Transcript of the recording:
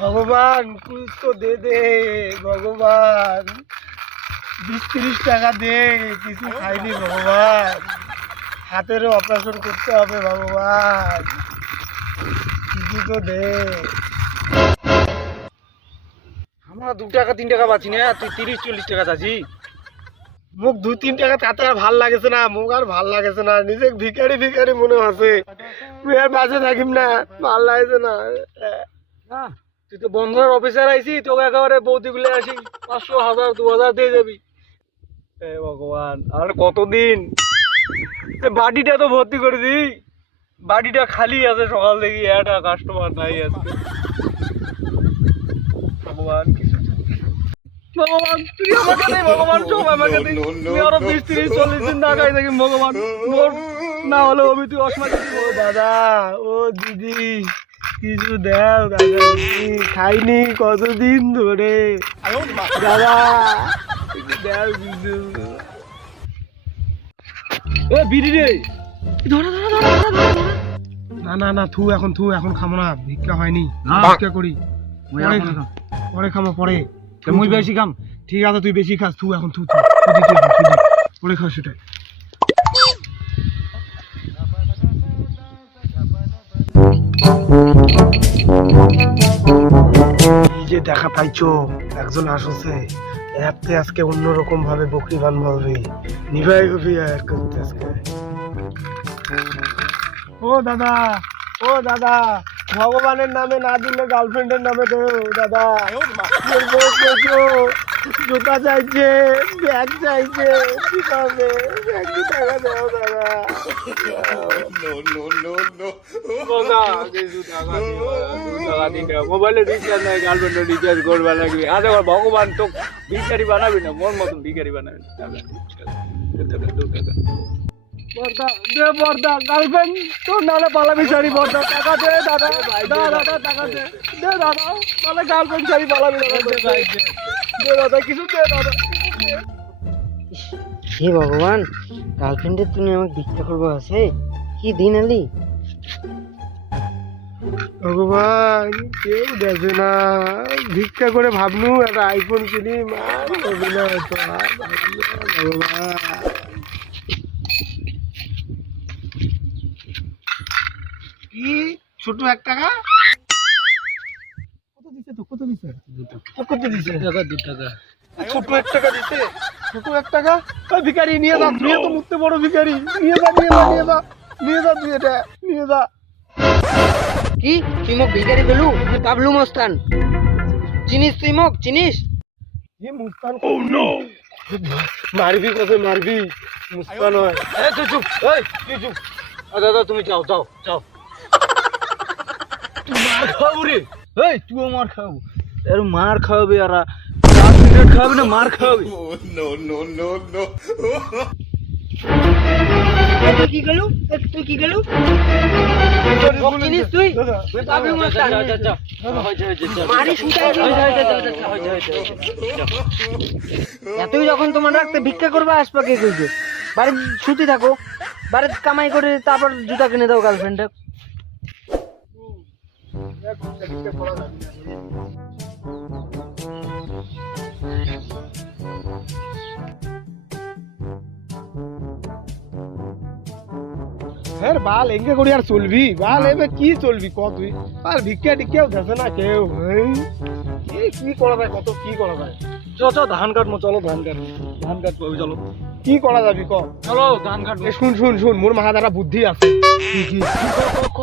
ভগবান কুছ তো দে ভগবান, 20-30 টাকা দে, কিছু খাইনি ভগবান, হাতেরও অপারেশন করতে হবে ভগবান, কিছু তো দে। আমরা 2 টাকা 3 টাকা পাচ্ছি না, তুই 30-40 টাকা চাচ্ছি। মুখ 2-3 টাকা তাতে আর ভাল লাগেছে না, মুখ আর ভাল লাগেছে না, নিজে ভিখারি ভিখারি মনে আছে, তুই আর বাঁচে থাকিম না, ভাল লাগছে না। তুই তো বন্ধুর অফিসার আইছি, তোকে একেবারে বৌদি গুলো আসি 500, 1000, 2000 দিয়ে যাবি। হে ভগবান, আর কতদিন বাড়িটা তো ভর্তি করে দি, বাড়িটা খালি আছে, সকাল থেকে একটা কাস্টমার নাই আজকে। ভগবান কিছু, ভগবান তুই আমাকে দে, ভগবান সব আমাকে দে, তুই আরো 20-30-40 দিন না খাই থাকি ভগবান, মোর না হলে আমি তুই অসমাই। ও দাদা, ও দিদি, কিছু দেও দাদা, খাইনি কতদিন ধরে, দাদা কিছু দেও কিছু। এ বিড়ি রে, না না না, এখন খামো না, ভিক্ষা হয়নি, না। ভিক্ষা করি পরে খামো, পরে। মুই বেশি কাম। ঠিক আছে, তুই বেশি খাস, এখন পরে খাস সেটাই। এই যে দেখা পাইছো, একজন আসছে, অ্যাপতে আজকে অন্যরকম ভাবে বকরি বানবো হবে, নিভাই হবে আর করতে আজকে। ও দাদা, ভগবানের নামে না দিলে গার্লফ্রেন্ডের নামে দেও দাদা, জুতা চাইছে, ব্যাগ চাইছে, ঠিক আছে, ব্যাগটি টাকা দেও দাদা। মোবাইলে রিচার্জ নাই, গার্লফ্রেন্ডের রিচার্জ করবা লাগবে। আরে ভগবান তো ভিখারি বানাবি না, মোর মতন ভিখারি বানাবি না। বর্দা গার্লফ্রেন্ড তোর নাহলে পালাবি শাড়ি, বর্দা টাকা দে দাদা, দাদা টাকা দে দাদা, নাহলে গার্লফ্রেন্ড শাড়ি পালাবি দে দাদা, কিছু দে দাদা। হে ভগবান, গার্লফ্রেন্ডের তুমি আমাকে ভিক্ষা করবো আছে, কি দিন আলি। ভগবান কেউ দেখে না, ভিক্ষা করে ভাবনু একটা আইফোন কিনি, মার হবে না তো, ভগবান। কি ছোট 1 টাকা? কত দিছে? 2 টাকা। ছোট 1 টাকা দিছে, ছোট 1 টাকা। ওই ভিখারি নিয়ে যা, তুই তো মুক্তে বড় ভিখারি, নিয়ে যা তুই, এটা নিয়ে যা। কি তুই মোক ভিখারি পেলু? তুই পাবলু মস্তান চিনিস? তুই মোক চিনিস? ये मुस्कान को মারবি, কোথায় মারবি? মুস্কান হয়। তুই চুপ, তুই চুপ। দাদা তুমি যাও। তুই মার খাবো রে, তুইও মার খাবো, এর মার খাওয়াবি, আর সিগারেট খাওয়াবি না, মার খাওয়াবি। তুই কি গেলু? চিনিস তুই? তুই পাবলু মস্তান। মারি শুটাই এতই যখন তোমার রাখতে ভিক্ষা করবে, আসবা কে কইছে? বাড়ি ছুটি থাকো, বাড়ি কামাই করে তারপর জুতা কিনে দাও গার্লফ্রেন্ডে। হ্যাঁ বাল এঙ্গে করি আর চলবি, বাল এবার কি চলবি ক তুই, আর ভিক্ষা টিক্ষাও দেছে না কেউ, কি করা যায়, কত কি করা যায়। চলো ধান কাটবো, চলো ধান কাটবো, চলো। কি করা যাবি ক? চলো ধান কাটবো। শুন মোর মাথা দ্বারা বুদ্ধি আছে। ক